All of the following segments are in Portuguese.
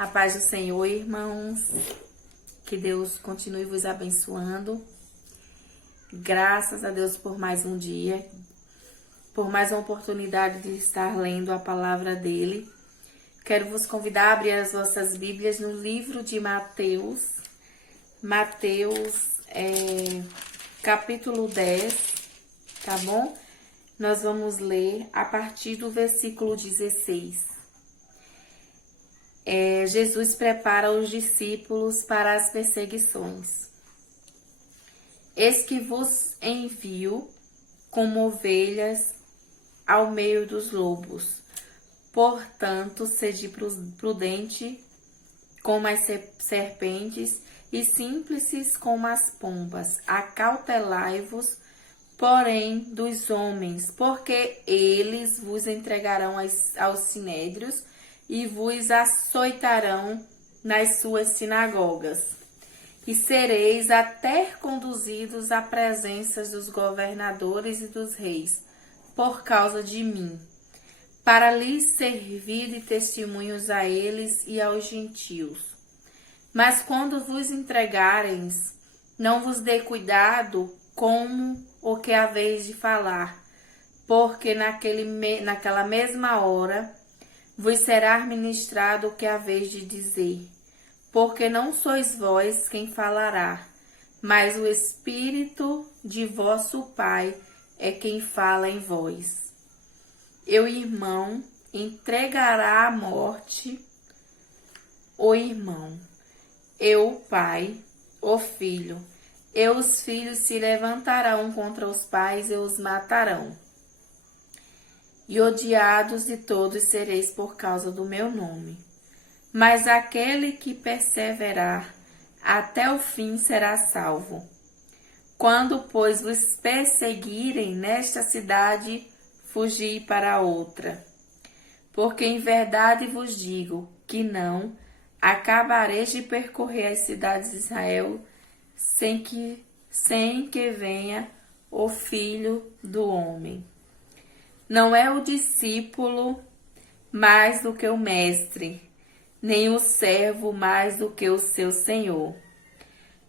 A paz do Senhor, irmãos. Que Deus continue vos abençoando. Graças a Deus por mais um dia, por mais uma oportunidade de estar lendo a palavra dele. Quero vos convidar a abrir as vossas Bíblias no livro de Mateus. Mateus, capítulo 10, tá bom? Nós vamos ler a partir do versículo 16. Jesus prepara os discípulos para as perseguições. Eis que vos envio como ovelhas ao meio dos lobos. Portanto, sede prudente como as serpentes e simples como as pombas. Acautelai-vos, porém, dos homens, porque eles vos entregarão aos sinédrios e vos açoitarão nas suas sinagogas. E sereis até conduzidos à presença dos governadores e dos reis, por causa de mim, para lhes servir de testemunhos a eles e aos gentios. Mas quando vos entregarem, não vos dê cuidado como o que haveis de falar, porque naquela mesma hora vos será ministrado o que haveis de dizer, porque não sois vós quem falará, mas o Espírito de vosso Pai é quem fala em vós. O irmão entregará à morte o irmão, o pai, o filho, e os filhos se levantarão contra os pais e os matarão. E odiados de todos sereis por causa do meu nome. Mas aquele que perseverar até o fim será salvo. Quando, pois, vos perseguirem nesta cidade, fugi para outra. Porque em verdade vos digo que não acabareis de percorrer as cidades de Israel sem que venha o Filho do Homem. Não é o discípulo mais do que o mestre, nem o servo mais do que o seu senhor.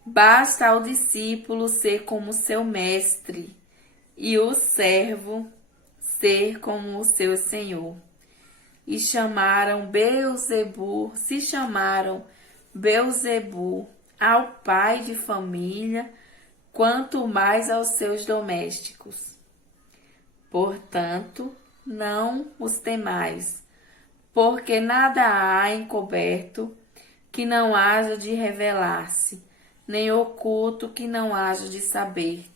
Basta ao discípulo ser como seu mestre, e o servo ser como o seu senhor. Se chamaram Beelzebu ao pai de família, quanto mais aos seus domésticos. Portanto, não os temais, porque nada há encoberto que não haja de revelar-se, nem oculto que não haja de saber-se.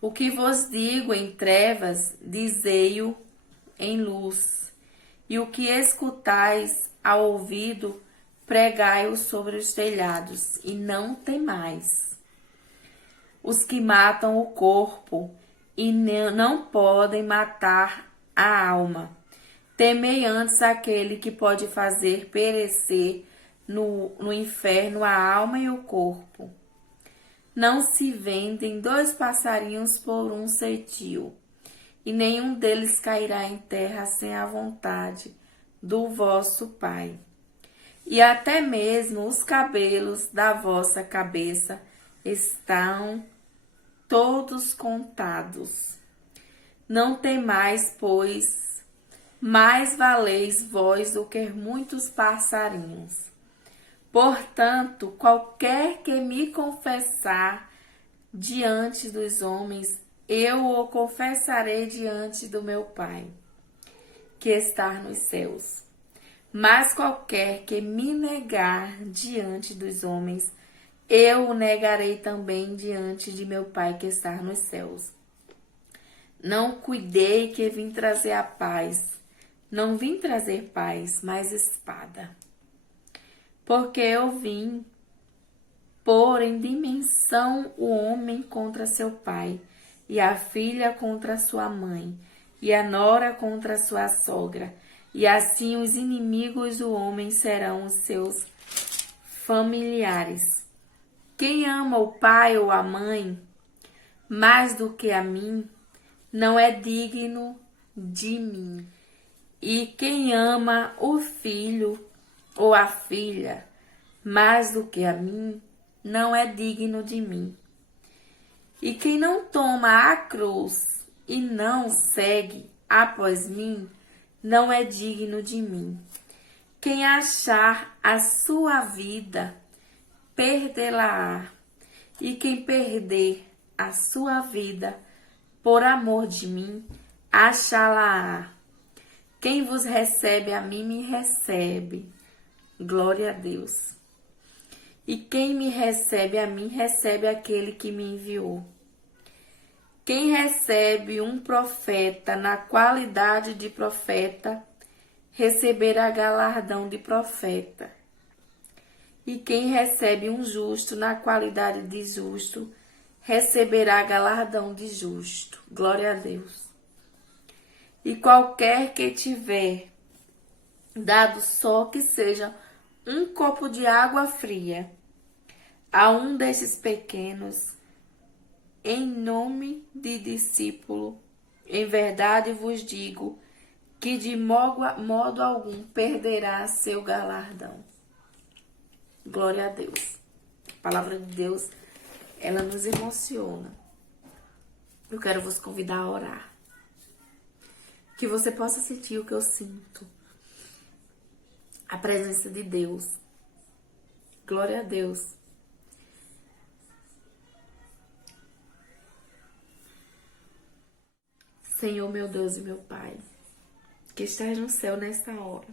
O que vos digo em trevas, dizei-o em luz, e o que escutais ao ouvido, pregai-o sobre os telhados, e não temais os que matam o corpo e não podem matar a alma. Temei antes aquele que pode fazer perecer no inferno a alma e o corpo. Não se vendem 2 passarinhos por um cetil, e nenhum deles cairá em terra sem a vontade do vosso Pai. E até mesmo os cabelos da vossa cabeça estão todos contados. Não temais, pois, mais valeis vós do que muitos passarinhos. Portanto, qualquer que me confessar diante dos homens, eu o confessarei diante do meu Pai, que está nos céus. Mas qualquer que me negar diante dos homens, eu o negarei também diante de meu Pai que está nos céus. Não cuidei que vim trazer a paz. Não vim trazer paz, mas espada. Porque eu vim pôr em dimensão o homem contra seu pai, e a filha contra sua mãe, e a nora contra sua sogra. E assim os inimigos do homem serão os seus familiares. Quem ama o pai ou a mãe mais do que a mim, não é digno de mim. E quem ama o filho ou a filha mais do que a mim, não é digno de mim. E quem não toma a cruz e não segue após mim, não é digno de mim. Quem achar a sua vida, perdê-la-á. E quem perder a sua vida por amor de mim, achá-la-á. Quem vos recebe a mim, me recebe. Glória a Deus. E quem me recebe a mim, recebe aquele que me enviou. Quem recebe um profeta na qualidade de profeta, receberá galardão de profeta. E quem recebe um justo na qualidade de justo, receberá galardão de justo. Glória a Deus. E qualquer que tiver dado só que seja um copo de água fria a um desses pequenos, em nome de discípulo, em verdade vos digo que de modo algum perderá seu galardão. Glória a Deus. A palavra de Deus, ela nos emociona. Eu quero vos convidar a orar. Que você possa sentir o que eu sinto. A presença de Deus. Glória a Deus. Senhor, meu Deus e meu Pai, que estás no céu nesta hora.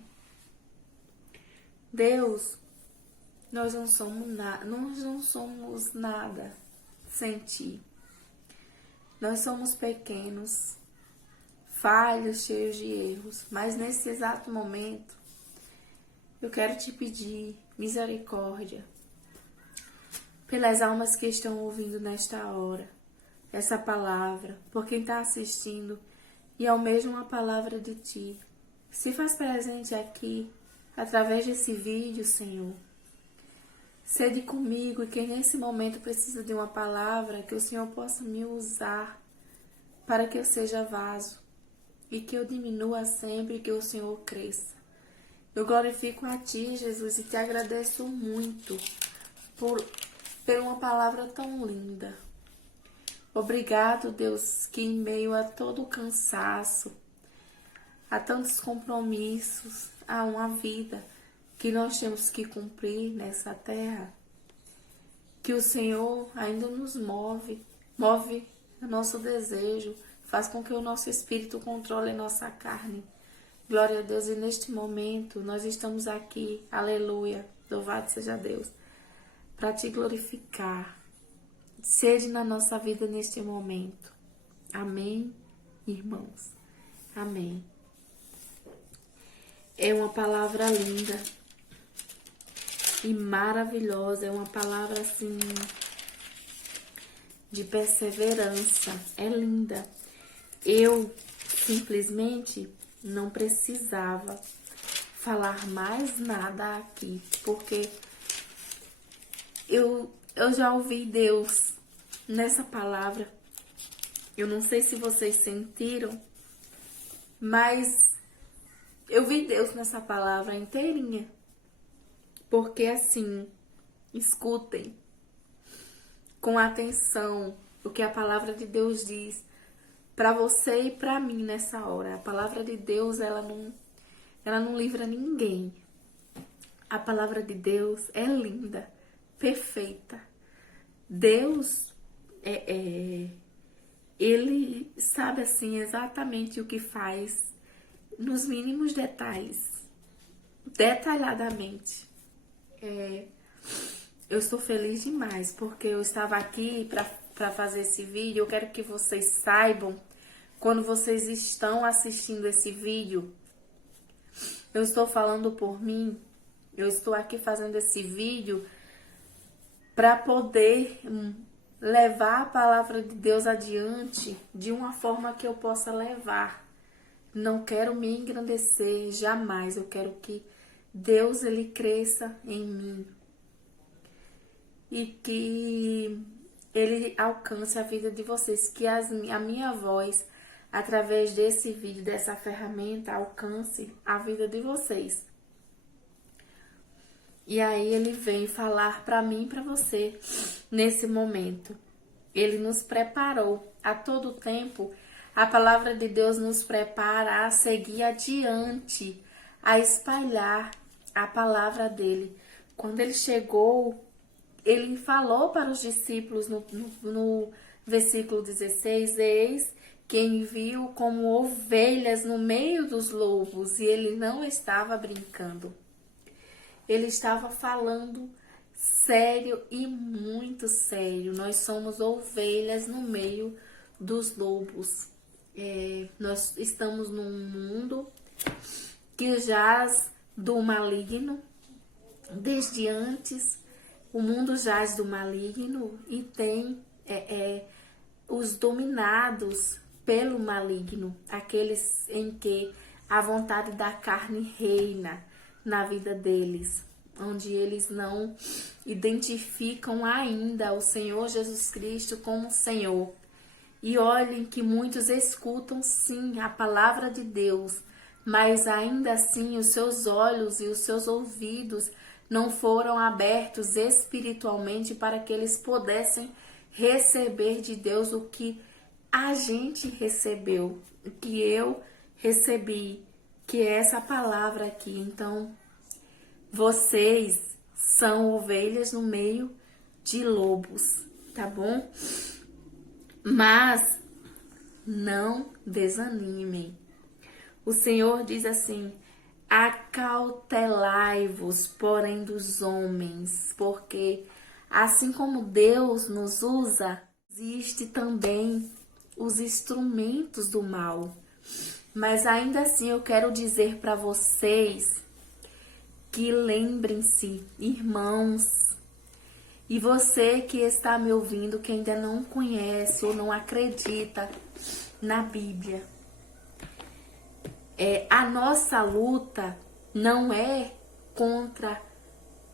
Deus, nós não somos nada sem Ti. Nós somos pequenos, falhos, cheios de erros, mas nesse exato momento, eu quero Te pedir misericórdia pelas almas que estão ouvindo nesta hora essa palavra, por quem está assistindo e almeja uma palavra de Ti. Se faz presente aqui, através desse vídeo, Senhor. Sede comigo e quem nesse momento precisa de uma palavra, que o Senhor possa me usar para que eu seja vaso e que eu diminua sempre e que o Senhor cresça. Eu glorifico a Ti, Jesus, e Te agradeço muito por uma palavra tão linda. Obrigado, Deus, que em meio a todo o cansaço, a tantos compromissos, a uma vida que nós temos que cumprir nessa terra, que o Senhor ainda nos move o nosso desejo, faz com que o nosso espírito controle a nossa carne. Glória a Deus, e neste momento nós estamos aqui, aleluia, louvado seja Deus, para Te glorificar. Seja na nossa vida neste momento. Amém, irmãos? Amém. É uma palavra linda e maravilhosa. É uma palavra assim de perseverança. É linda. Eu simplesmente não precisava falar mais nada aqui, porque eu já ouvi Deus nessa palavra. Eu não sei se vocês sentiram, mas eu vi Deus nessa palavra inteirinha. Porque assim, escutem com atenção o que a palavra de Deus diz para você e para mim nessa hora. A palavra de Deus, ela não livra ninguém. A palavra de Deus é linda, perfeita. Deus, Ele sabe assim exatamente o que faz nos mínimos detalhes, detalhadamente. Eu estou feliz demais porque eu estava aqui para fazer esse vídeo. Eu quero que vocês saibam, quando vocês estão assistindo esse vídeo, eu estou falando por mim, eu estou aqui fazendo esse vídeo para poder levar a palavra de Deus adiante de uma forma que eu possa levar. Não quero me engrandecer, jamais. Eu quero que Deus, Ele cresça em mim e que Ele alcance a vida de vocês, que a minha voz através desse vídeo, dessa ferramenta, alcance a vida de vocês. E aí ele vem falar para mim e para você nesse momento. Ele nos preparou a todo tempo. A palavra de Deus nos prepara a seguir adiante, a espalhar a palavra dele. Quando ele chegou, ele falou para os discípulos no versículo 16, eis que envio como ovelhas no meio dos lobos, e ele não estava brincando. Ele estava falando sério e muito sério. Nós somos ovelhas no meio dos lobos. Nós estamos num mundo que jaz do maligno. Desde antes, o mundo jaz do maligno e tem os dominados pelo maligno, aqueles em que a vontade da carne reina na vida deles, onde eles não identificam ainda o Senhor Jesus Cristo como Senhor. E olhem que muitos escutam sim a palavra de Deus, mas ainda assim os seus olhos e os seus ouvidos não foram abertos espiritualmente para que eles pudessem receber de Deus o que a gente recebeu, o que eu recebi, que é essa palavra aqui. Então, vocês são ovelhas no meio de lobos, tá bom? Mas não desanimem. O Senhor diz assim: acautelai-vos, porém, dos homens, porque assim como Deus nos usa, existe também os instrumentos do mal. Mas ainda assim eu quero dizer para vocês que lembrem-se, irmãos, e você que está me ouvindo, que ainda não conhece ou não acredita na Bíblia, a nossa luta não é contra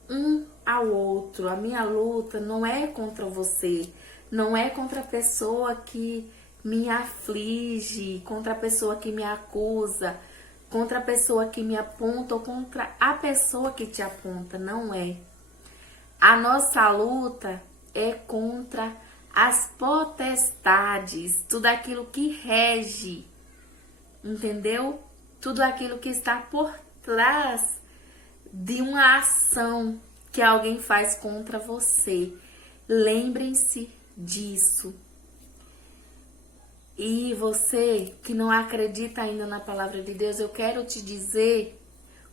um ao outro. A minha luta não é contra você, não é contra a pessoa que me aflige, contra a pessoa que me acusa, contra a pessoa que me aponta ou contra a pessoa que te aponta. Não é. A nossa luta é contra as potestades, tudo aquilo que rege, entendeu? Tudo aquilo que está por trás de uma ação que alguém faz contra você. Lembrem-se disso. E você que não acredita ainda na palavra de Deus, eu quero te dizer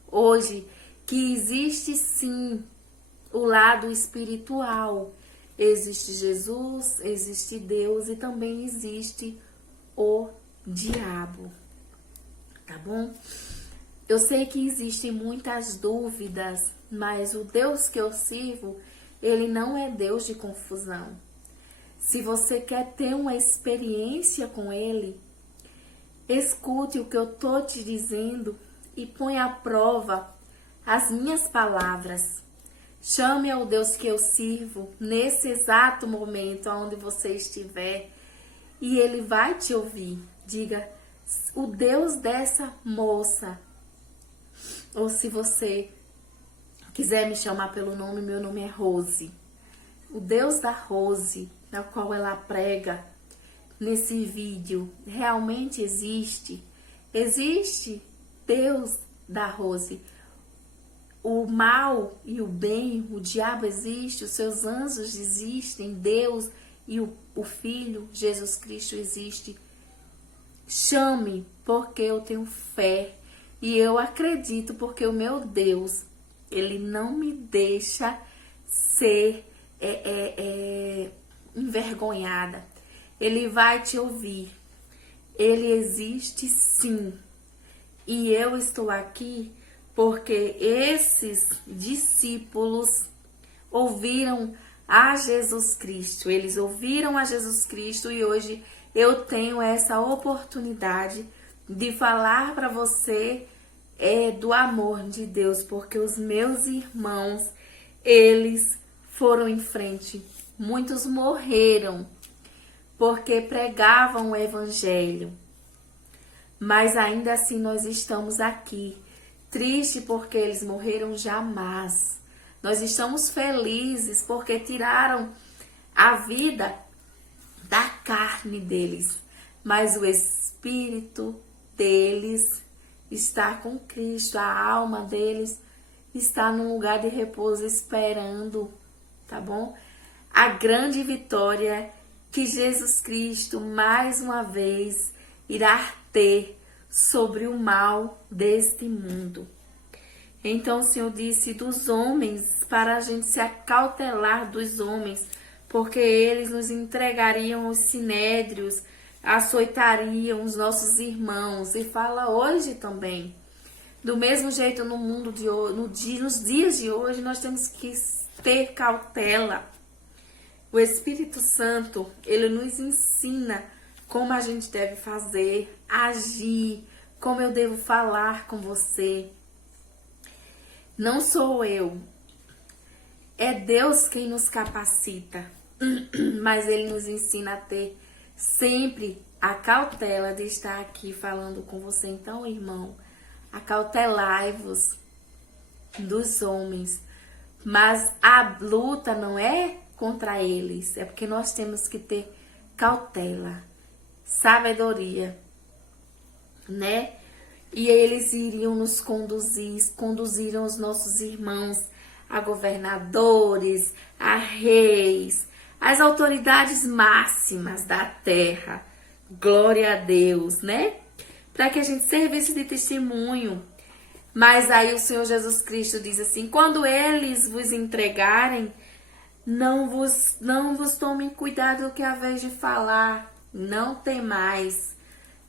hoje que existe sim o lado espiritual. Existe Jesus, existe Deus e também existe o diabo. Tá bom? Eu sei que existem muitas dúvidas, mas o Deus que eu sirvo, ele não é Deus de confusão. Se você quer ter uma experiência com ele, escute o que eu tô te dizendo e põe à prova as minhas palavras. Chame ao Deus que eu sirvo nesse exato momento onde você estiver e ele vai te ouvir. Diga: o Deus dessa moça. Ou se você quiser me chamar pelo nome, meu nome é Rose. O Deus da Rose, na qual ela prega nesse vídeo, realmente existe. Existe Deus da Rose. O mal e o bem, o diabo existe, os seus anjos existem, Deus e o Filho, Jesus Cristo, existe. Chame, porque eu tenho fé e eu acredito, porque o meu Deus, ele não me deixa ser envergonhada. Ele vai te ouvir. Ele existe sim. E eu estou aqui porque esses discípulos ouviram a Jesus Cristo. Eles ouviram a Jesus Cristo e hoje eu tenho essa oportunidade de falar para você do amor de Deus, porque os meus irmãos, eles foram em frente. Muitos morreram porque pregavam o evangelho. mas ainda assim nós estamos aqui. Triste porque eles morreram jamais. Nós estamos felizes porque tiraram a vida da carne deles, mas o espírito deles está com Cristo, a alma deles está num lugar de repouso esperando, tá bom? A grande vitória que Jesus Cristo mais uma vez irá ter sobre o mal deste mundo. Então o Senhor disse dos homens, para a gente se acautelar dos homens, porque eles nos entregariam os sinédrios, açoitariam os nossos irmãos. E fala hoje também. Do mesmo jeito no mundo de hoje, nos dias de hoje, nós temos que ter cautela. O Espírito Santo, ele nos ensina como a gente deve fazer, agir, como eu devo falar com você. Não sou eu, é Deus quem nos capacita, mas Ele nos ensina a ter sempre a cautela de estar aqui falando com você. Então, irmão, acautelai-vos dos homens, mas a luta não é contra eles, é porque nós temos que ter cautela, sabedoria, né? E eles iriam nos conduzir, conduziram os nossos irmãos a governadores, a reis, as autoridades máximas da terra. Glória a Deus, né? Para que a gente servisse de testemunho. Mas aí o Senhor Jesus Cristo diz assim: quando eles vos entregarem, não vos tomem cuidado do que é a vez de falar. Não temais,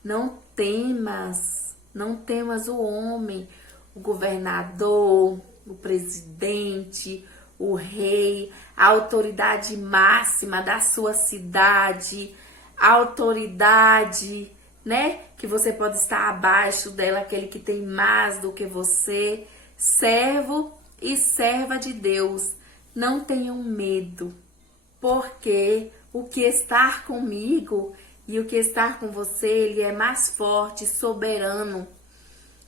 não temas. Não temas o homem, o governador, o presidente, o rei, a autoridade máxima da sua cidade, a autoridade, né? Que você pode estar abaixo dela, aquele que tem mais do que você. Servo e serva de Deus, não tenham medo, porque o que está comigo e o que está com você, ele é mais forte, soberano.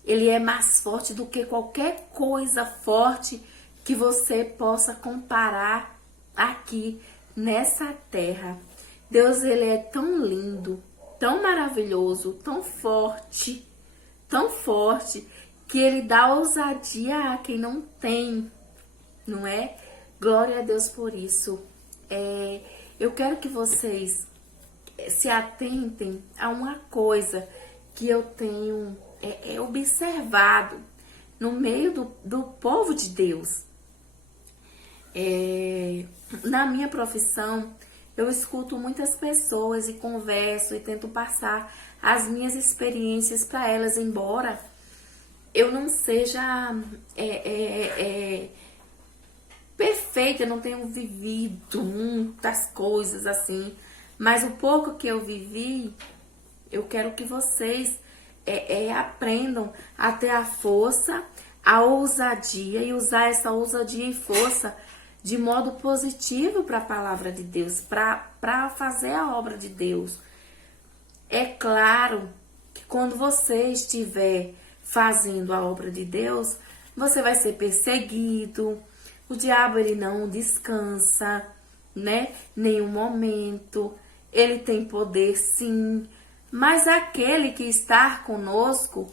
Ele é mais forte do que qualquer coisa forte que você possa comparar aqui nessa terra. Deus, ele é tão lindo, tão maravilhoso, tão forte, que ele dá ousadia a quem não tem, não é? Glória a Deus por isso. Eu quero que vocês se atentem a uma coisa que eu tenho observado no meio do povo de Deus. Na minha profissão, eu escuto muitas pessoas e converso e tento passar as minhas experiências para elas, embora eu não seja perfeita, eu não tenho vivido muitas coisas assim, mas o pouco que eu vivi, eu quero que vocês aprendam a ter a força, a ousadia e usar essa ousadia e força de modo positivo para a palavra de Deus, para fazer a obra de Deus. É claro que quando você estiver fazendo a obra de Deus, você vai ser perseguido. O diabo, ele não descansa, né? Nenhum momento. Ele tem poder, sim. Mas aquele que está conosco,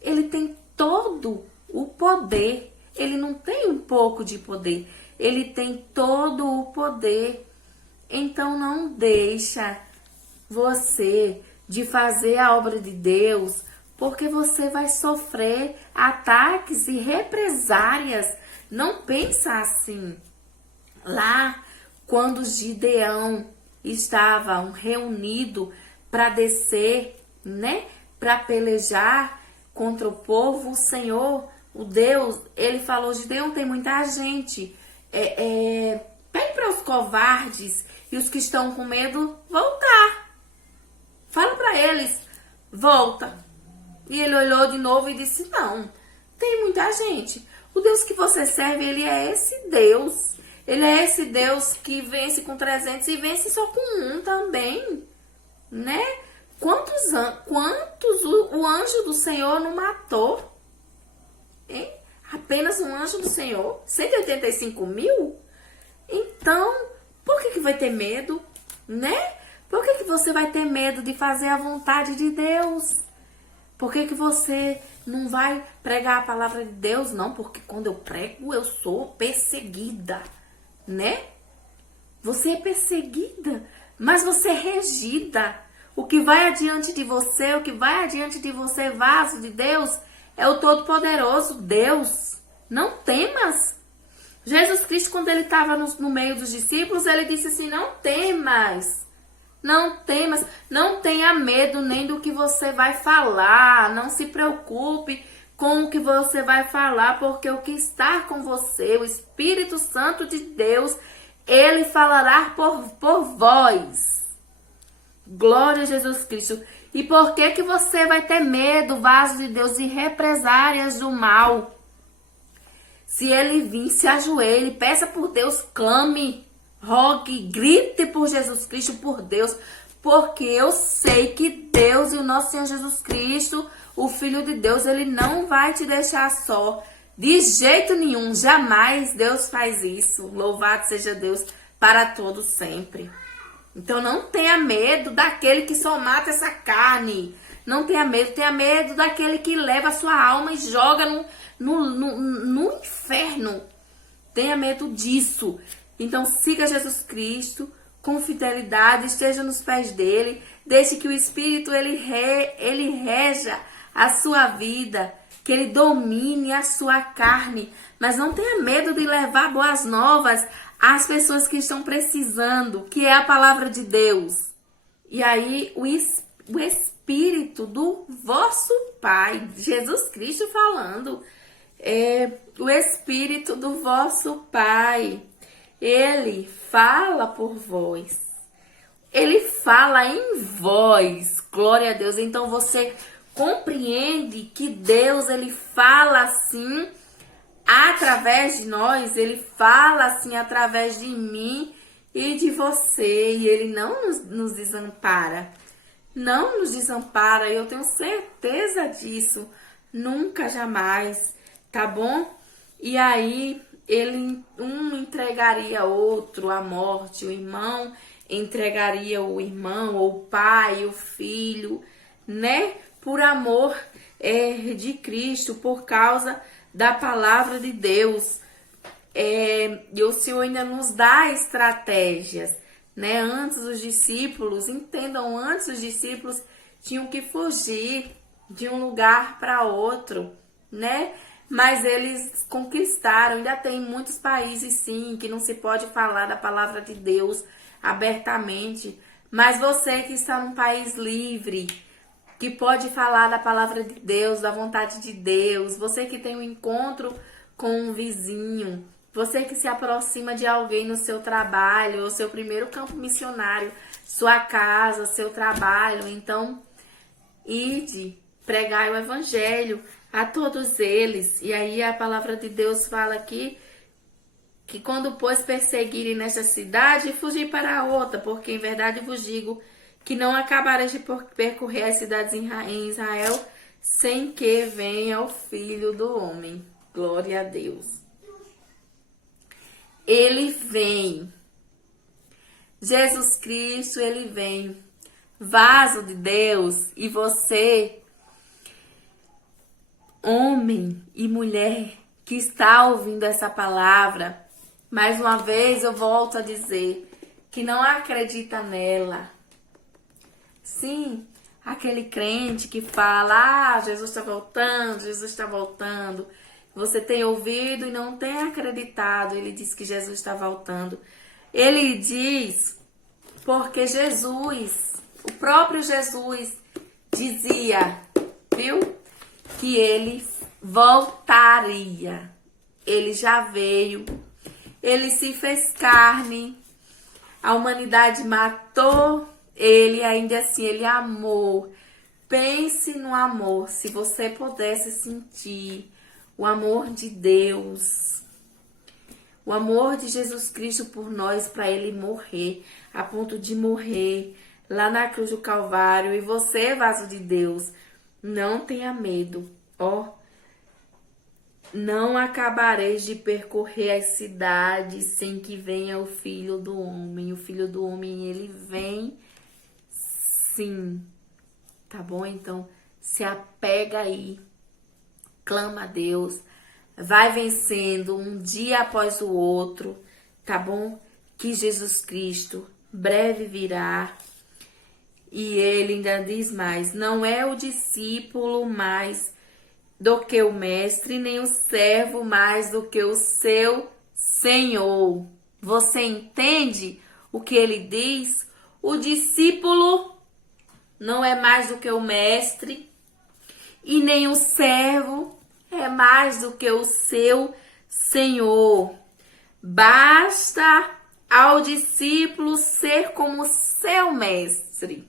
ele tem todo o poder. Ele não tem um pouco de poder. Ele tem todo o poder. Então não deixa você de fazer a obra de Deus, porque você vai sofrer ataques e represárias. Não pensa assim. Lá, quando Gideão estavam reunidos para descer, né, para pelejar contra o povo, o Senhor, o Deus, ele falou: Gideão, tem muita gente, pede para os covardes e os que estão com medo voltar. Fala para eles, volta. E ele olhou de novo e disse: não, tem muita gente. O Deus que você serve, ele é esse Deus. Ele é esse Deus que vence com 300 e vence só com um também, né? Quantos o anjo do Senhor não matou? Hein? Apenas um anjo do Senhor? 185 mil? Então, por que vai ter medo? Né? Por que você vai ter medo de fazer a vontade de Deus? Por que você não vai pregar a palavra de Deus? Não, porque quando eu prego, eu sou perseguida, né? Você é perseguida, mas você é regida. O que vai adiante de você, vaso de Deus, é o Todo-Poderoso Deus. Não temas. Jesus Cristo, quando ele estava no meio dos discípulos, ele disse assim, não temas. Não temas, não tenha medo nem do que você vai falar, não se preocupe com o que você vai falar, porque o que está com você, o Espírito Santo de Deus, ele falará por vós. Glória a Jesus Cristo. E por que você vai ter medo, vaso de Deus, de represárias do mal? Se ele vir, se ajoelhe, peça por Deus, clame, rogue, grite por Jesus Cristo, por Deus, porque eu sei que Deus e o nosso Senhor Jesus Cristo, o Filho de Deus, ele não vai te deixar só, de jeito nenhum, jamais Deus faz isso. Louvado seja Deus para todos sempre. Então não tenha medo daquele que só mata essa carne, não tenha medo daquele que leva a sua alma e joga no inferno. Tenha medo disso. Então siga Jesus Cristo com fidelidade, esteja nos pés dele, deixe que o Espírito ele reja a sua vida, que ele domine a sua carne, mas não tenha medo de levar boas novas às pessoas que estão precisando, que é a palavra de Deus. E aí o Espírito do vosso Pai, Jesus Cristo falando, o Espírito do vosso Pai, ele fala por vós. Ele fala em vós. Glória a Deus. Então você compreende que Deus, ele fala assim através de nós. Ele fala assim através de mim e de você. E ele não nos desampara. Não nos desampara. Eu tenho certeza disso. Nunca, jamais. Tá bom? E aí, um entregaria outro à morte, o irmão entregaria o irmão, ou o pai, o filho, né? Por amor de Cristo, por causa da palavra de Deus. E o Senhor ainda nos dá estratégias, né? Antes os discípulos tinham que fugir de um lugar para outro, né? Mas eles conquistaram. Ainda tem muitos países, sim, que não se pode falar da palavra de Deus abertamente. Mas você que está num país livre, que pode falar da palavra de Deus, da vontade de Deus, você que tem um encontro com um vizinho, você que se aproxima de alguém no seu trabalho, o seu primeiro campo missionário, sua casa, seu trabalho, então, ide, pregai o evangelho a todos eles. E aí a palavra de Deus fala aqui que quando, pois, perseguirem nesta cidade, fugir para a outra, porque em verdade vos digo que não acabareis de percorrer as cidades em Israel sem que venha o Filho do Homem. Glória a Deus. Ele vem. Jesus Cristo, ele vem. Vaso de Deus. E você, homem e mulher que está ouvindo essa palavra, mais uma vez eu volto a dizer que não acredita nela. Sim, aquele crente que fala, Jesus está voltando, Jesus está voltando. Você tem ouvido e não tem acreditado. Ele diz que Jesus está voltando. Ele diz porque Jesus, o próprio Jesus dizia, viu? Que ele voltaria. Ele já veio. Ele se fez carne. A humanidade matou ele, ainda assim ele amou. Pense no amor. Se você pudesse sentir o amor de Deus, o amor de Jesus Cristo por nós, para ele morrer, a ponto de morrer lá na cruz do Calvário. E você, vaso de Deus, não tenha medo. Ó, não acabareis de percorrer as cidades sem que venha o Filho do Homem. O Filho do Homem, ele vem sim. Tá bom? Então, se apega aí. Clama a Deus. Vai vencendo um dia após o outro. Tá bom? Que Jesus Cristo breve virá. E ele ainda diz mais: não é o discípulo mais do que o mestre, nem o servo mais do que o seu Senhor. Você entende o que ele diz? O discípulo não é mais do que o mestre, e nem o servo é mais do que o seu Senhor. Basta ao discípulo ser como seu mestre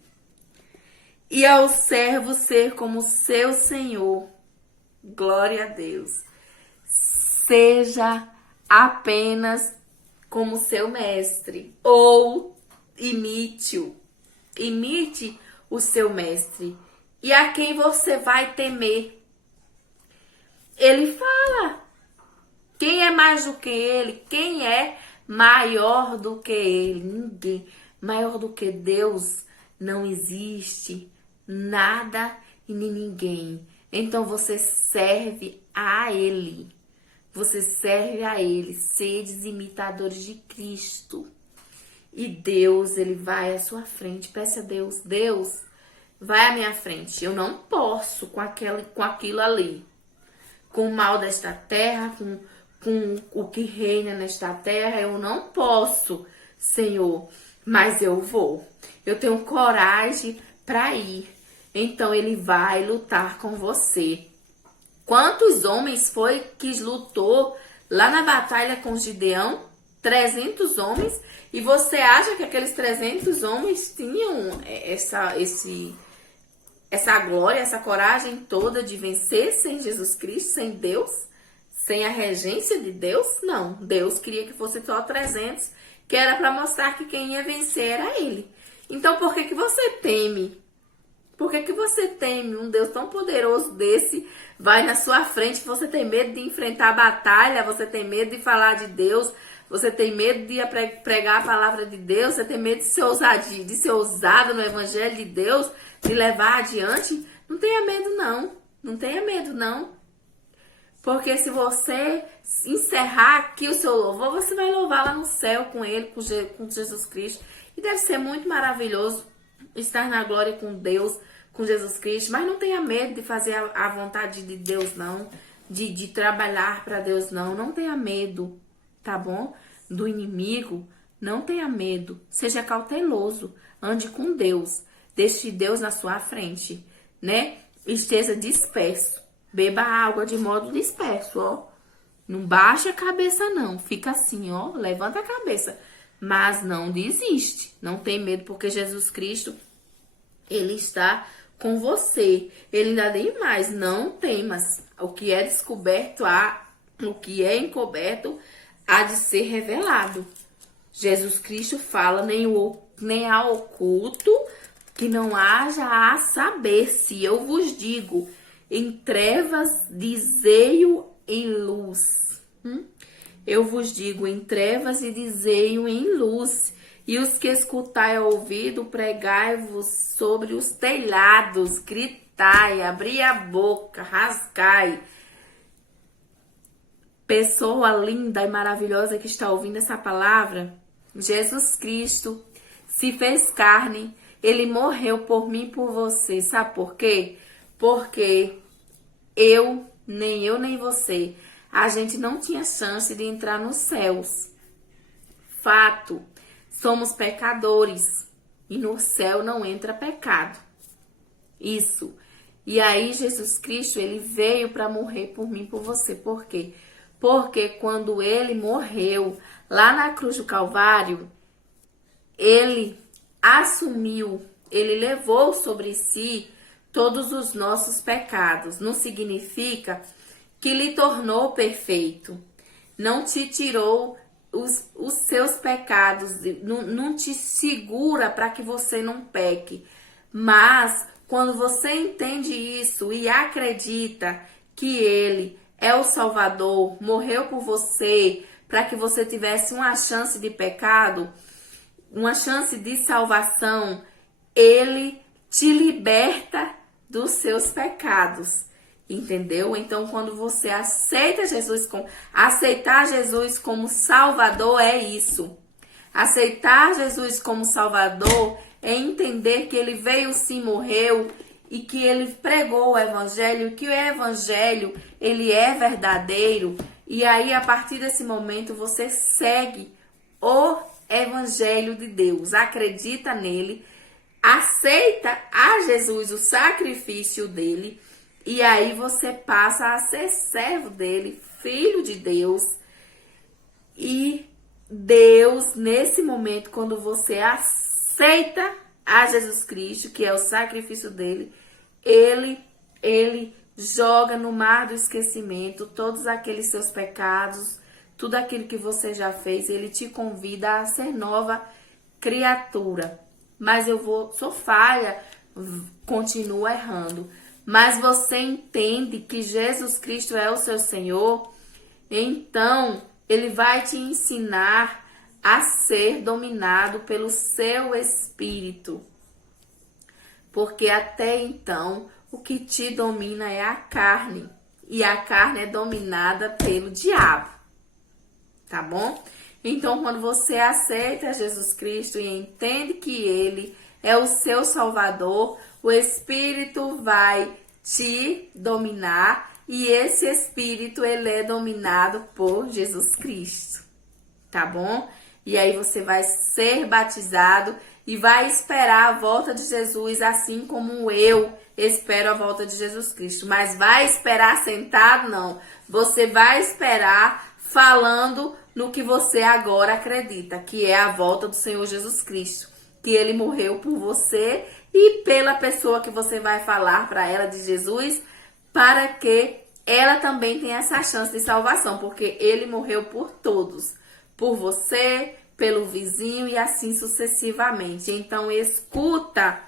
e ao servo ser como seu Senhor. Glória a Deus. Seja apenas como seu mestre, ou imite-o. Imite o seu mestre. E a quem você vai temer? Ele fala. Quem é mais do que ele? Quem é maior do que ele? Ninguém. Maior do que Deus não existe nada e nem ninguém. Então você serve a ele. Você serve a ele. Sedes imitadores de Cristo. E Deus, ele vai à sua frente. Peça a Deus: Deus, vai à minha frente. Eu não posso com aquilo ali. Com o mal desta terra, com o que reina nesta terra, eu não posso, Senhor. Mas eu vou. Eu tenho coragem para ir. Então ele vai lutar com você. Quantos homens foi que lutou lá na batalha com Gideão? 300 homens. E você acha que aqueles 300 homens tinham essa glória, essa coragem toda de vencer sem Jesus Cristo, sem Deus? Sem a regência de Deus? Não. Deus queria que fosse só 300, que era para mostrar que quem ia vencer era ele. Então por que você teme? Por que você teme um Deus tão poderoso desse? Vai na sua frente, você tem medo de enfrentar a batalha, você tem medo de falar de Deus, você tem medo de pregar a palavra de Deus, você tem medo de ser ousado no evangelho de Deus, de levar adiante. Não tenha medo não, não tenha medo não. Porque se você encerrar aqui o seu louvor, você vai louvar lá no céu com ele, com Jesus Cristo. E deve ser muito maravilhoso estar na glória com Deus, com Jesus Cristo. Mas não tenha medo de fazer a vontade de Deus, não. De trabalhar para Deus, não. Não tenha medo, tá bom? Do inimigo, não tenha medo. Seja cauteloso. Ande com Deus. Deixe Deus na sua frente, né? Esteja disperso. Beba água de modo disperso, ó. Não baixa a cabeça, não. Fica assim, ó. Levanta a cabeça. Mas não desiste. Não tem medo, porque Jesus Cristo, ele está com você. Ele ainda tem mais. Não temas. O que é descoberto, o que é encoberto, há de ser revelado. Jesus Cristo fala: nem há oculto que não haja a saber. Se eu vos digo, em trevas dizei-o em luz. Eu vos digo em trevas e dizei-o em luz. E os que escutai ao ouvido, pregai-vos sobre os telhados, gritai, abri a boca, rasgai. Pessoa linda e maravilhosa que está ouvindo essa palavra, Jesus Cristo se fez carne, ele morreu por mim e por você. Sabe por quê? Porque nem eu nem você, a gente não tinha chance de entrar nos céus. Fato, somos pecadores e no céu não entra pecado. Isso. E aí Jesus Cristo, ele veio para morrer por mim e por você. Por quê? Porque quando ele morreu lá na cruz do Calvário, ele assumiu, ele levou sobre si todos os nossos pecados. Não significa que lhe tornou perfeito. Não te tirou os seus pecados, não te segura para que você não peque. Mas quando você entende isso e acredita que Ele é o Salvador, morreu por você para que você tivesse uma chance de pecado, uma chance de salvação, Ele te liberta dos seus pecados. Entendeu? Então, quando você aceita aceitar Jesus como Salvador é isso. Aceitar Jesus como Salvador é entender que Ele veio sim, morreu e que Ele pregou o Evangelho, que o Evangelho ele é verdadeiro. E aí, a partir desse momento, você segue o Evangelho de Deus, acredita nele, aceita a Jesus, o sacrifício dele. E aí você passa a ser servo dele, filho de Deus. E Deus, nesse momento, quando você aceita a Jesus Cristo, que é o sacrifício dele, ele joga no mar do esquecimento todos aqueles seus pecados, tudo aquilo que você já fez. Ele te convida a ser nova criatura. Mas sou falha, continuo errando. Mas você entende que Jesus Cristo é o seu Senhor, então Ele vai te ensinar a ser dominado pelo seu Espírito. Porque até então, o que te domina é a carne. E a carne é dominada pelo diabo. Tá bom? Então, quando você aceita Jesus Cristo e entende que Ele é o seu Salvador, o Espírito vai te dominar e esse Espírito, ele é dominado por Jesus Cristo, tá bom? E aí você vai ser batizado e vai esperar a volta de Jesus, assim como eu espero a volta de Jesus Cristo. Mas vai esperar sentado? Não. Você vai esperar falando no que você agora acredita, que é a volta do Senhor Jesus Cristo. Que Ele morreu por você e pela pessoa que você vai falar para ela de Jesus, para que ela também tenha essa chance de salvação, porque Ele morreu por todos, por você, pelo vizinho e assim sucessivamente. Então escuta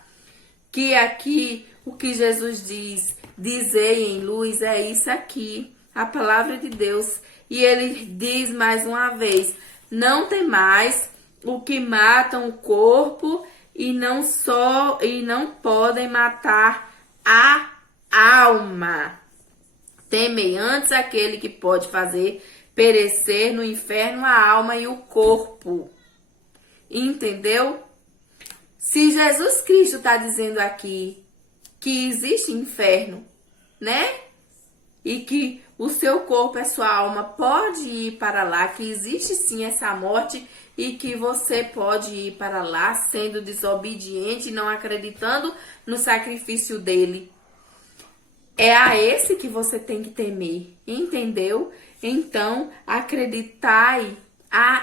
que aqui o que Jesus diz, dizei em luz, é isso aqui, a palavra de Deus. E Ele diz mais uma vez, não temais o que matam o corpo e não podem matar a alma. Temei antes aquele que pode fazer perecer no inferno a alma e o corpo. Entendeu? Se Jesus Cristo está dizendo aqui que existe inferno, né? E que o seu corpo, a sua alma pode ir para lá, que existe sim essa morte e que você pode ir para lá sendo desobediente, não acreditando no sacrifício dele. É a esse que você tem que temer, entendeu? Então, acreditai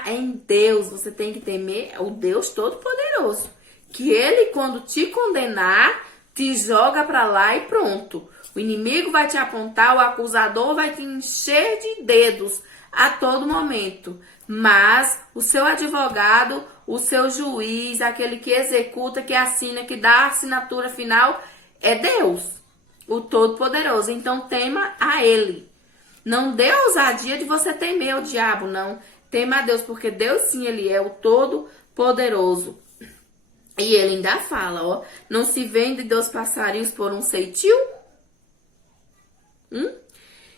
em Deus, você tem que temer o Deus Todo-Poderoso. Que Ele, quando te condenar, te joga para lá e pronto. O inimigo vai te apontar, o acusador vai te encher de dedos a todo momento. Mas o seu advogado, o seu juiz, aquele que executa, que assina, que dá a assinatura final, é Deus, o Todo-Poderoso. Então tema a Ele. Não dê ousadia de você temer o diabo, não. Tema a Deus, porque Deus sim, Ele é o Todo-Poderoso. E Ele ainda fala, ó, não se vende 2 passarinhos por um ceitil?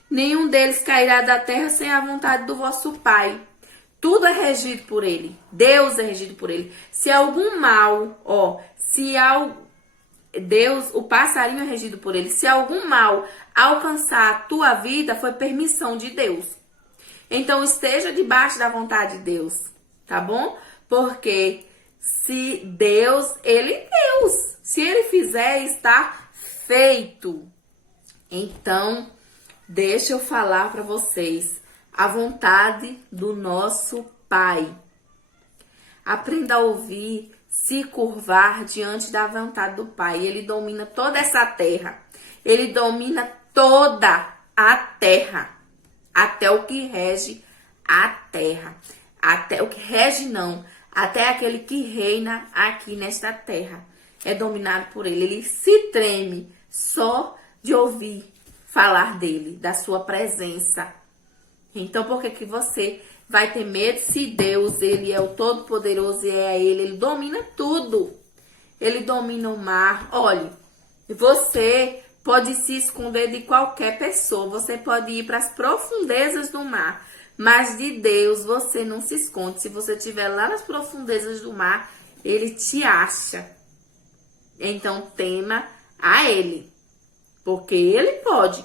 Nenhum deles cairá da terra sem a vontade do vosso Pai. Tudo é regido por Ele. Deus é regido por Ele. Se algum mal, Deus, o passarinho é regido por Ele. Se algum mal alcançar a tua vida, foi permissão de Deus. Então esteja debaixo da vontade de Deus, tá bom? Porque se Deus, Ele é Deus. Se Ele fizer, está feito. Então, deixa eu falar para vocês a vontade do nosso Pai. Aprenda a ouvir, se curvar diante da vontade do Pai. Ele domina toda essa terra. Ele domina toda a terra, até o que rege a terra. até o que rege não, até aquele que reina aqui nesta terra é dominado por ele. Ele se treme só de ouvir falar dele, da sua presença. Então, por que você vai ter medo se Deus, ele é o Todo-Poderoso e é ele domina tudo. Ele domina o mar. Olhe, você pode se esconder de qualquer pessoa, você pode ir para as profundezas do mar, mas de Deus você não se esconde. Se você estiver lá nas profundezas do mar, ele te acha. Então tema a ele, porque ele pode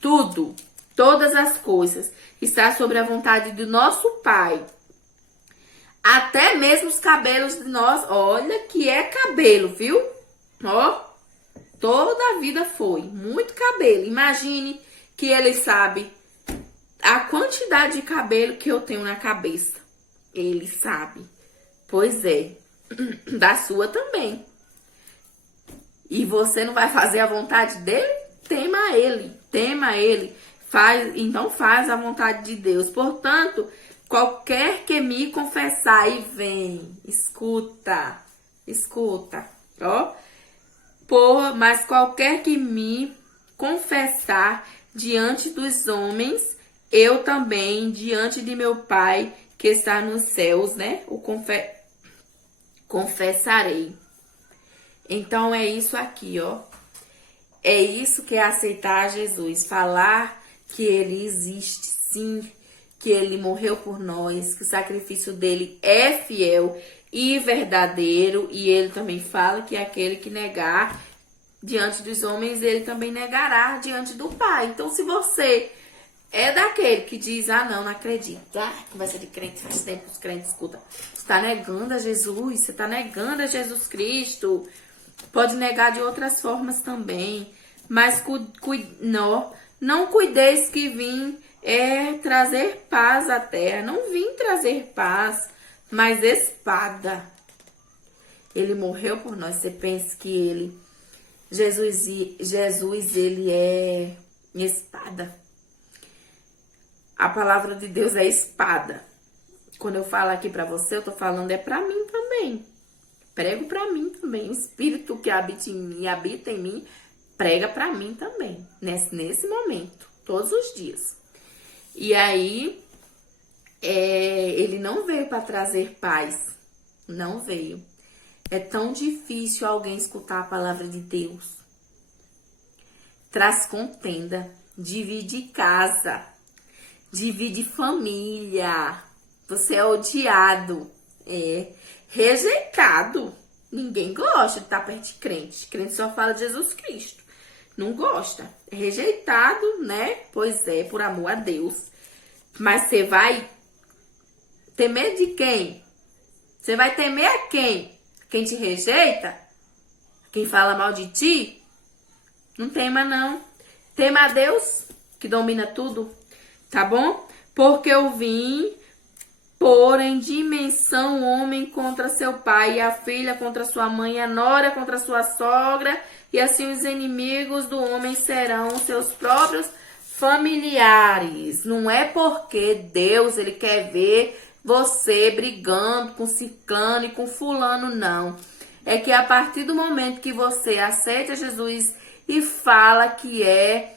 tudo, todas as coisas, está sobre a vontade do nosso Pai. Até mesmo os cabelos de nós, olha que é cabelo, viu? Ó, toda a vida foi, muito cabelo. Imagine que ele sabe a quantidade de cabelo que eu tenho na cabeça. Ele sabe. Pois é, da sua também. E você não vai fazer a vontade dele? Tema ele, tema ele. Então faz a vontade de Deus. Portanto, qualquer que me confessar e vem, escuta, ó. Mas qualquer que me confessar diante dos homens, eu também diante de meu Pai que está nos céus, né? O confessarei. Então é isso aqui, ó. É isso que é aceitar Jesus, falar que ele existe, sim, que ele morreu por nós, que o sacrifício dele é fiel e verdadeiro, e ele também fala que aquele que negar diante dos homens, ele também negará diante do Pai. Então, se você é daquele que diz, não acredito, conversa de crente, faz tempo que os crentes escutam, você está negando a Jesus, você está negando a Jesus Cristo. Pode negar de outras formas também, mas não cuideis que vim trazer paz à terra. Não vim trazer paz, mas espada. Ele morreu por nós. Você pensa que Jesus, ele é espada. A palavra de Deus é espada. Quando eu falo aqui pra você, eu tô falando pra mim também. Prego pra mim também. O Espírito que habita em mim, prega pra mim também. Nesse momento. Todos os dias. E aí, ele não veio para trazer paz. Não veio. É tão difícil alguém escutar a palavra de Deus. Traz contenda. Divide casa. Divide família. Você é odiado. Rejeitado. Ninguém gosta de estar perto de crente. Crente só fala de Jesus Cristo. Não gosta. É rejeitado, né? Pois é, por amor a Deus. Mas você vai ter medo de quem? Você vai temer a quem? Quem te rejeita? Quem fala mal de ti? Não tema, não. Tema a Deus, que domina tudo. Tá bom? Porque eu vim pôr em dimensão o homem contra seu pai, e a filha contra sua mãe, e a nora contra sua sogra, e assim os inimigos do homem serão seus próprios familiares. Não é porque Deus, ele quer ver você brigando com ciclano e com fulano, não. É que a partir do momento que você aceita Jesus e fala que é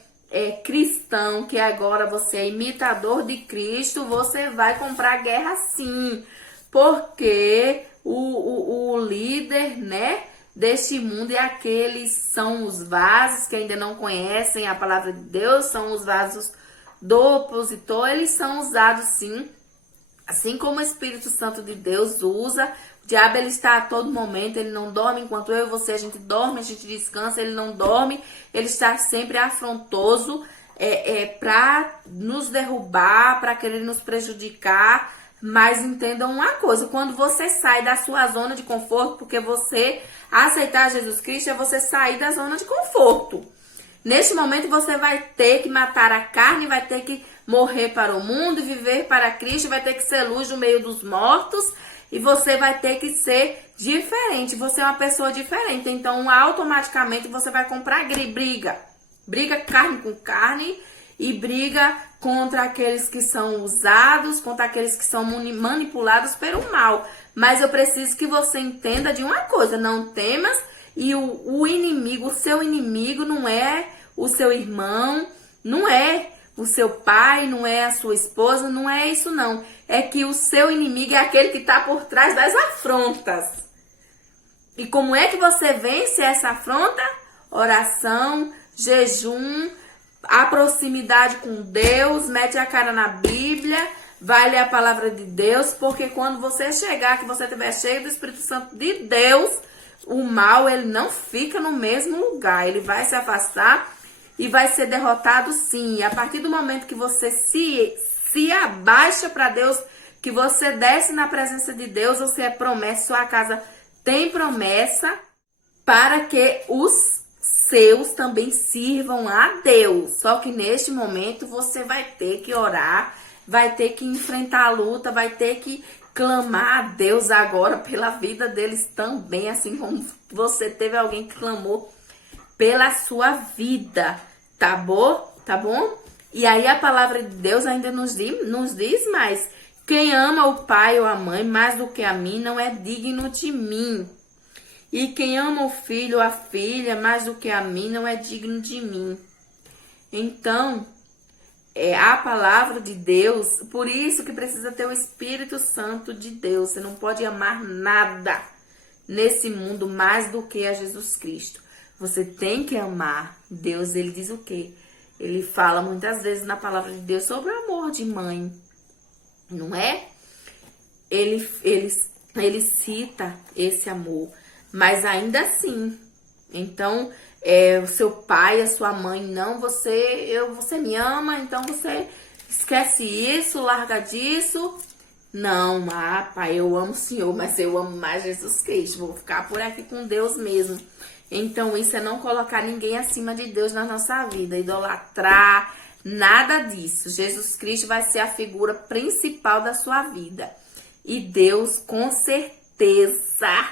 cristão, que agora você é imitador de Cristo, você vai comprar guerra sim. Porque o líder, né, deste mundo é aqueles, são os vasos que ainda não conhecem a palavra de Deus, são os vasos do opositor, eles são usados sim, assim como o Espírito Santo de Deus usa. O diabo, ele está a todo momento, ele não dorme. Enquanto eu e você, a gente dorme, a gente descansa, ele não dorme, ele está sempre afrontoso para nos derrubar, para querer nos prejudicar. Mas entendam uma coisa, quando você sai da sua zona de conforto, porque você aceitar Jesus Cristo é você sair da zona de conforto. Neste momento você vai ter que matar a carne, vai ter que morrer para o mundo e viver para Cristo, vai ter que ser luz no meio dos mortos e você vai ter que ser diferente. Você é uma pessoa diferente, então automaticamente você vai comprar briga carne com carne e briga contra aqueles que são usados, contra aqueles que são manipulados pelo mal. Mas eu preciso que você entenda de uma coisa: não temas, e o inimigo, o seu inimigo não é o seu irmão, não é o seu pai, não é a sua esposa, não é isso não. É que o seu inimigo é aquele que está por trás das afrontas. E como é que você vence essa afronta? Oração, jejum, a proximidade com Deus, mete a cara na Bíblia, vai ler a palavra de Deus, porque quando você chegar, que você estiver cheio do Espírito Santo de Deus, o mal, ele não fica no mesmo lugar, ele vai se afastar e vai ser derrotado sim. E a partir do momento que você se abaixa para Deus, que você desce na presença de Deus, você é promessa, sua casa tem promessa, para que os seus também sirvam a Deus. Só que neste momento você vai ter que orar, vai ter que enfrentar a luta, vai ter que clamar a Deus agora pela vida deles também, assim como você teve alguém que clamou pela sua vida, tá bom? Tá bom? E aí a palavra de Deus ainda nos diz mais: quem ama o pai ou a mãe mais do que a mim não é digno de mim. E quem ama o filho ou a filha mais do que a mim não é digno de mim. Então, a palavra de Deus, por isso que precisa ter o Espírito Santo de Deus. Você não pode amar nada nesse mundo mais do que a Jesus Cristo. Você tem que amar. Deus, ele diz o quê? Ele fala muitas vezes na palavra de Deus sobre o amor de mãe, não é? Ele cita esse amor, mas ainda assim. Então, o seu pai, a sua mãe, não, você me ama, então você esquece isso, larga disso. Não, pai, eu amo o Senhor, mas eu amo mais Jesus Cristo. Vou ficar por aqui com Deus mesmo. Então, isso é não colocar ninguém acima de Deus na nossa vida, idolatrar, nada disso. Jesus Cristo vai ser a figura principal da sua vida. E Deus, com certeza,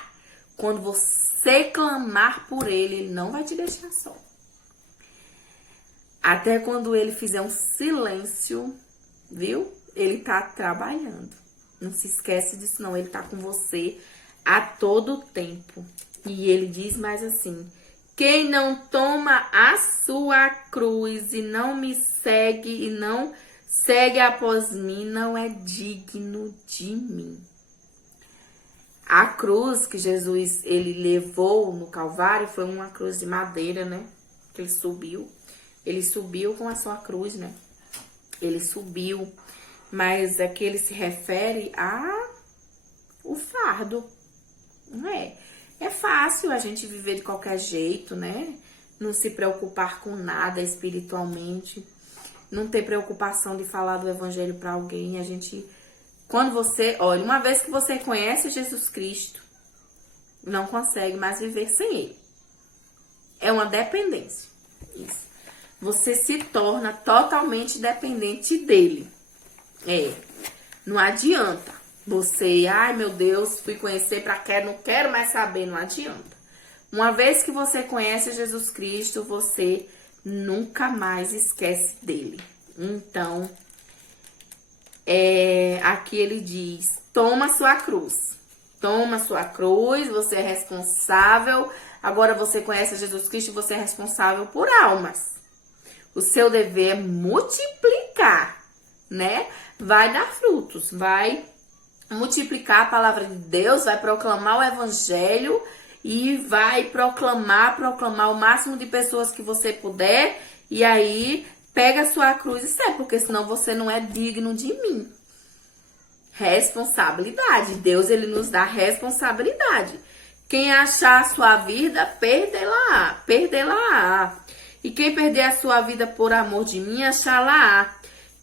quando você clamar por Ele não vai te deixar só. Até quando Ele fizer um silêncio, viu? Ele tá trabalhando. Não se esquece disso não, Ele tá com você a todo tempo. E Ele diz mais assim: quem não toma a sua cruz e não me segue e não segue após mim, não é digno de mim. A cruz que Jesus ele levou no Calvário foi uma cruz de madeira, né? Que ele subiu. Ele subiu com a sua cruz, né? Ele subiu. Mas aqui ele se refere o fardo. Não é? É fácil a gente viver de qualquer jeito, né? Não se preocupar com nada espiritualmente. Não ter preocupação de falar do evangelho para alguém. A gente, quando você, olha, uma vez que você conhece Jesus Cristo, não consegue mais viver sem Ele. É uma dependência. Isso. Você se torna totalmente dependente dele. Não adianta. Você, ai meu Deus, fui conhecer não quero mais saber, não adianta. Uma vez que você conhece Jesus Cristo, você nunca mais esquece dele. Então, aqui ele diz: toma sua cruz. Toma sua cruz, você é responsável. Agora você conhece Jesus Cristo, você é responsável por almas. O seu dever é multiplicar, né? Vai dar frutos, vai multiplicar a palavra de Deus, vai proclamar o evangelho e vai proclamar o máximo de pessoas que você puder. E aí, pega a sua cruz e segue, porque senão você não é digno de mim. Responsabilidade. Deus, ele nos dá responsabilidade. Quem achar a sua vida, perderá. E quem perder a sua vida por amor de mim, achá-la.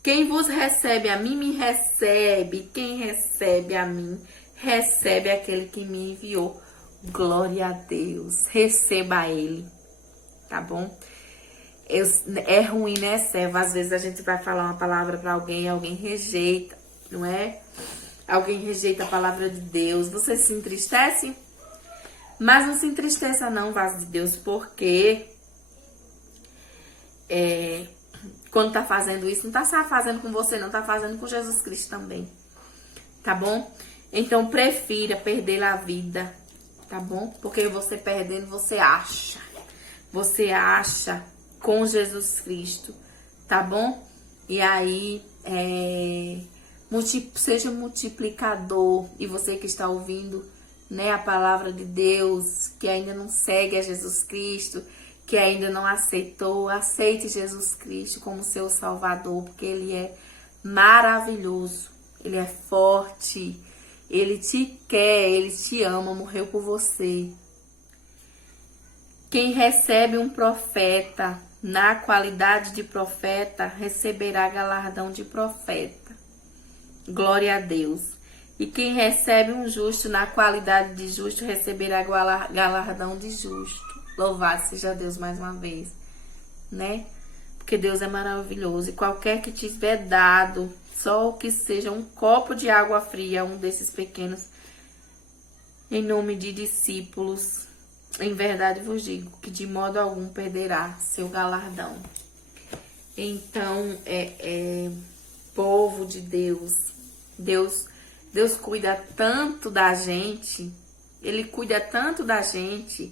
Quem vos recebe a mim, me recebe. Quem recebe a mim, recebe aquele que me enviou. Glória a Deus. Receba Ele. Tá bom? É ruim, né, serva? Às vezes a gente vai falar uma palavra para alguém rejeita, não é? Alguém rejeita a palavra de Deus. Você se entristece? Mas não se entristeça não, vaso de Deus, porque quando tá fazendo isso, não tá só fazendo com você, não, tá fazendo com Jesus Cristo também, tá bom? Então, prefira perder a vida, tá bom? Porque você perdendo, você acha com Jesus Cristo, tá bom? E aí, seja multiplicador. E você que está ouvindo, né, a palavra de Deus, que ainda não segue a Jesus Cristo, que ainda não aceitou, aceite Jesus Cristo como seu Salvador, porque Ele é maravilhoso, Ele é forte, Ele te quer, Ele te ama, morreu por você. Quem recebe um profeta na qualidade de profeta, receberá galardão de profeta. Glória a Deus. E quem recebe um justo na qualidade de justo, receberá galardão de justo. Louvado seja Deus mais uma vez, né? Porque Deus é maravilhoso. E qualquer que tiver dado, só que seja um copo de água fria, um desses pequenos, em nome de discípulos, em verdade vos digo que de modo algum perderá seu galardão. Então, povo de Deus, Deus cuida tanto da gente, Ele cuida tanto da gente,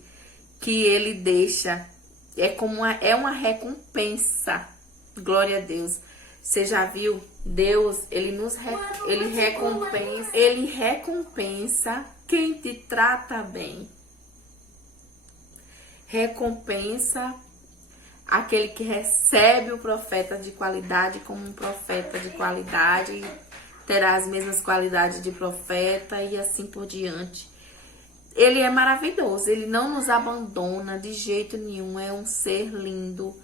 que Ele deixa, é uma recompensa. Glória a Deus. Você já viu? Deus, Ele recompensa quem te trata bem. Recompensa aquele que recebe o profeta de qualidade como um profeta de qualidade, terá as mesmas qualidades de profeta e assim por diante. Ele é maravilhoso, Ele não nos abandona de jeito nenhum, é um ser lindo,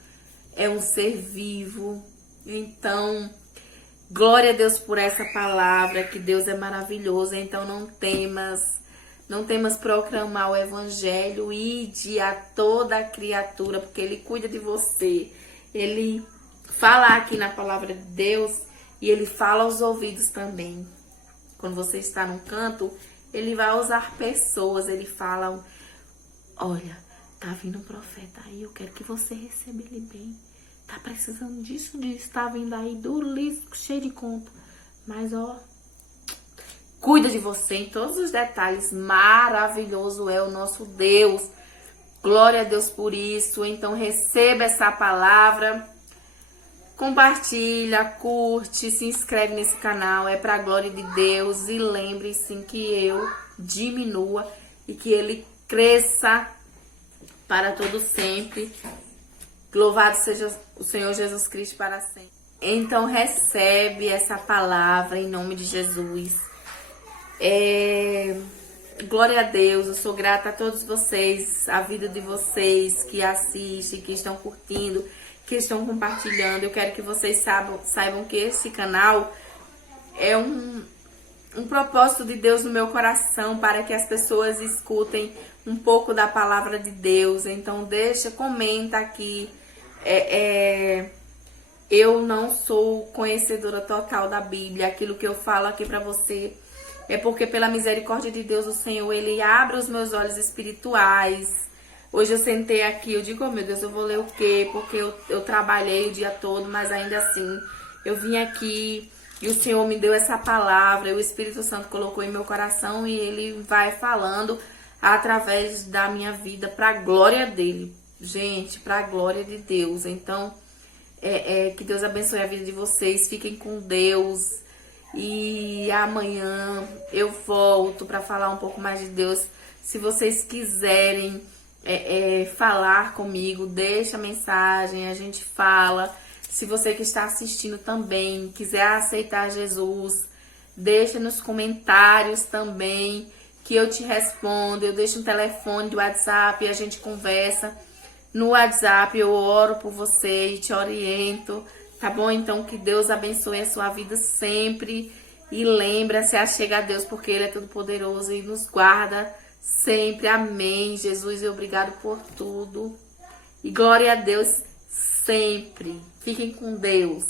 é um ser vivo. Então, glória a Deus por essa palavra, que Deus é maravilhoso. Então não temas proclamar o evangelho, ide a toda criatura, porque Ele cuida de você. Ele fala aqui na palavra de Deus e Ele fala aos ouvidos também. Quando você está num canto, Ele vai usar pessoas, Ele fala, olha, tá vindo um profeta aí, eu quero que você receba ele bem. Tá precisando disso, tá vindo aí duro, liso, cheio de conta. Mas, ó, cuida de você em todos os detalhes. Maravilhoso é o nosso Deus. Glória a Deus por isso. Então receba essa palavra. Compartilha, curte, se inscreve nesse canal. É para a glória de Deus. E lembre-se que eu diminua e que Ele cresça para todo sempre. Louvado seja o Senhor Jesus Cristo para sempre. Então recebe essa palavra em nome de Jesus. Glória a Deus, eu sou grata a todos vocês, a vida de vocês que assistem, que estão curtindo, que estão compartilhando. Eu quero que vocês saibam que esse canal é um propósito de Deus no meu coração, para que as pessoas escutem um pouco da palavra de Deus. Então comenta aqui. Eu não sou conhecedora total da Bíblia. Aquilo que eu falo aqui pra você é porque pela misericórdia de Deus, o Senhor, Ele abre os meus olhos espirituais. Hoje eu sentei aqui, eu digo, oh meu Deus, eu vou ler o quê? Porque eu trabalhei o dia todo, mas ainda assim, eu vim aqui e o Senhor me deu essa palavra, o Espírito Santo colocou em meu coração e Ele vai falando através da minha vida pra glória dEle. Gente, pra glória de Deus. Então, que Deus abençoe a vida de vocês, fiquem com Deus. E amanhã eu volto para falar um pouco mais de Deus. Se vocês quiserem falar comigo, deixa mensagem, a gente fala. Se você que está assistindo também quiser aceitar Jesus, deixa nos comentários também, que eu te respondo. Eu deixo um telefone do WhatsApp e a gente conversa. No WhatsApp eu oro por você e te oriento. Tá bom? Então, que Deus abençoe a sua vida sempre. E lembra-se, achega a Deus, porque Ele é todo poderoso e nos guarda sempre. Amém. Jesus, e obrigado por tudo. E glória a Deus sempre. Fiquem com Deus.